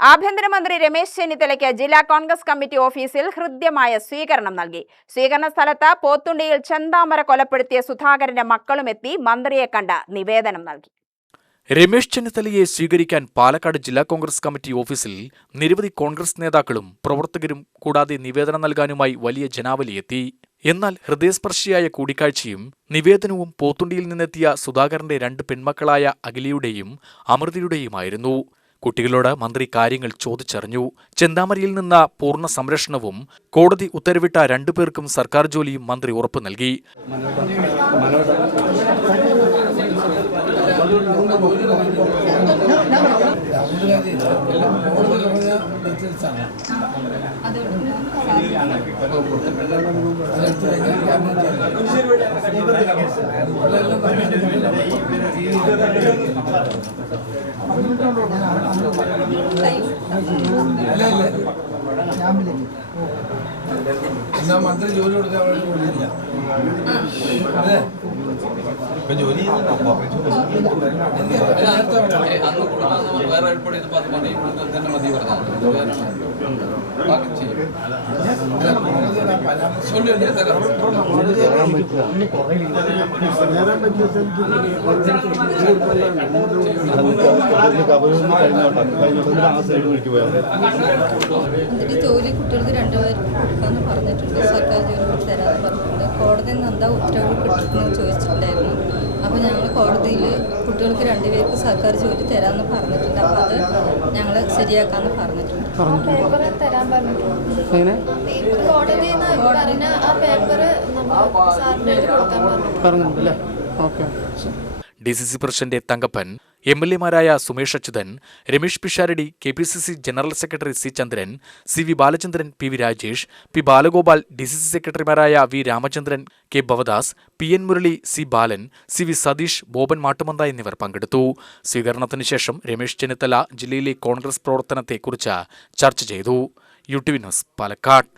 ആഭ്യന്തരമന്ത്രി രമേശ് ചെന്നിത്തലയ്ക്ക് ജില്ലാ കോൺഗ്രസ് കമ്മിറ്റി ഓഫീസിൽ ഹൃദ്യമായ സ്വീകരണം നൽകി. സ്വീകരണ സ്ഥലത്ത് പോത്തുണ്ടിയിൽ ചെന്താമര കൊലപ്പെടുത്തിയ സുധാകരന്റെ മക്കളുമെത്തി മന്ത്രിയെ കണ്ട് നിവേദനം നൽകി. രമേശ് ചെന്നിത്തലയെ സ്വീകരിക്കാൻ പാലക്കാട് ജില്ലാ കോൺഗ്രസ് കമ്മിറ്റി ഓഫീസിൽ നിരവധി കോൺഗ്രസ് നേതാക്കളും പ്രവർത്തകരും കൂടാതെ നിവേദനം നൽകാനുമായി വലിയ ജനാവലിയെത്തി. എന്നാൽ ഹൃദയസ്പർശിയായ കൂടിക്കാഴ്ചയും നിവേദനവും പോത്തുണ്ടിയിൽ നിന്നെത്തിയ സുധാകരന്റെ 2 പെൺമക്കളായ അഖിലയുടെയും അമൃതയുടെയുമായിരുന്നു. കുട്ടികളോട് മന്ത്രി കാര്യങ്ങൾ ചോദിച്ചറിഞ്ഞു. ചെന്താമരയിൽ നിന്ന് പൂർണ്ണ സംരക്ഷണവും കോടതി ഉത്തരവിട്ട 2 പേർക്കും സർക്കാർ ജോലിയും മന്ത്രി ഉറപ്പു നൽകി. മന്ത്രി ജോലി കൊടുക്കാൻ വേണ്ടി ജോലി ജോലി കുട്ടികൾക്ക് 2 പേർക്ക് കൊടുക്കാന്ന് പറഞ്ഞിട്ടുണ്ട്. സർക്കാർ ജോലി തരാമെന്ന് പറഞ്ഞിട്ടുണ്ട്. കോടതിയിൽ നിന്ന് എന്താ ഉത്തരവ് കിട്ടുമെന്ന് ചോദിച്ചിട്ടുണ്ടായിരുന്നു. അപ്പോൾ ഞങ്ങൾ കോടതിയിൽ കുട്ടികൾക്ക് 2 പേർക്ക് സർക്കാർ ജോലി തരാമെന്ന് പറഞ്ഞിട്ടുണ്ട്. അപ്പോൾ അത് ഞങ്ങൾ ശരിയാക്കാമെന്ന് പറഞ്ഞിട്ടുണ്ട്. DCC പ്രസിഡന്റ് തങ്കപ്പൻ, MLA-മാരായ Sumesh Achuthan, Ramesh Pisharody, KPCC general secretary C. Chandran, CV Balachandran, PV Rajesh, P. Balagopal, DCC സെക്രട്ടറിമാരായ V. Ramachandran, K. Bhavadas, PN Murali, C. Balan, CV Satheesh, Boban Mattumantha എന്നിവർ പങ്കെടുത്തു. സ്വീകരണത്തിനു ശേഷം രമേശ് ചെന്നിത്തല ജില്ലയിലെ കോൺഗ്രസ് പ്രവർത്തനത്തെക്കുറിച്ച് ചർച്ച ചെയ്തു. UTV news, Palakkad.